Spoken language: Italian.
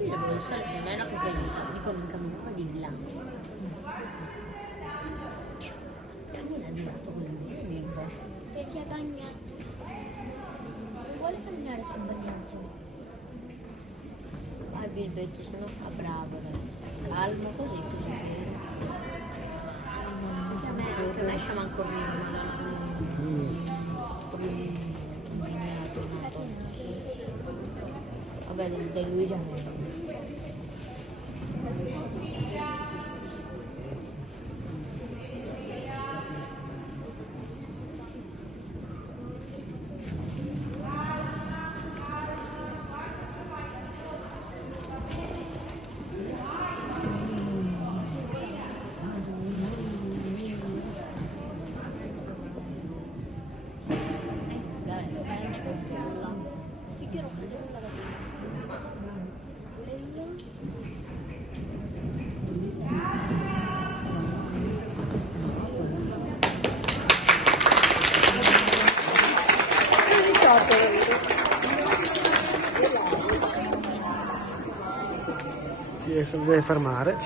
sì, devo stare, non è una cosa di dico non camminava di là. E non è arrivato con il bimbo. Perché è bagnato. Non vuole camminare sul bagnato. Ah, Birbetto, se no fa bravo, dai. Calmo così, così vero. Anche a me esce manco mio, madonna. Come impegnato, una cosa. Vabbè, da lui già meglio. Finché non prende nulla da Sì, adesso deve fermare.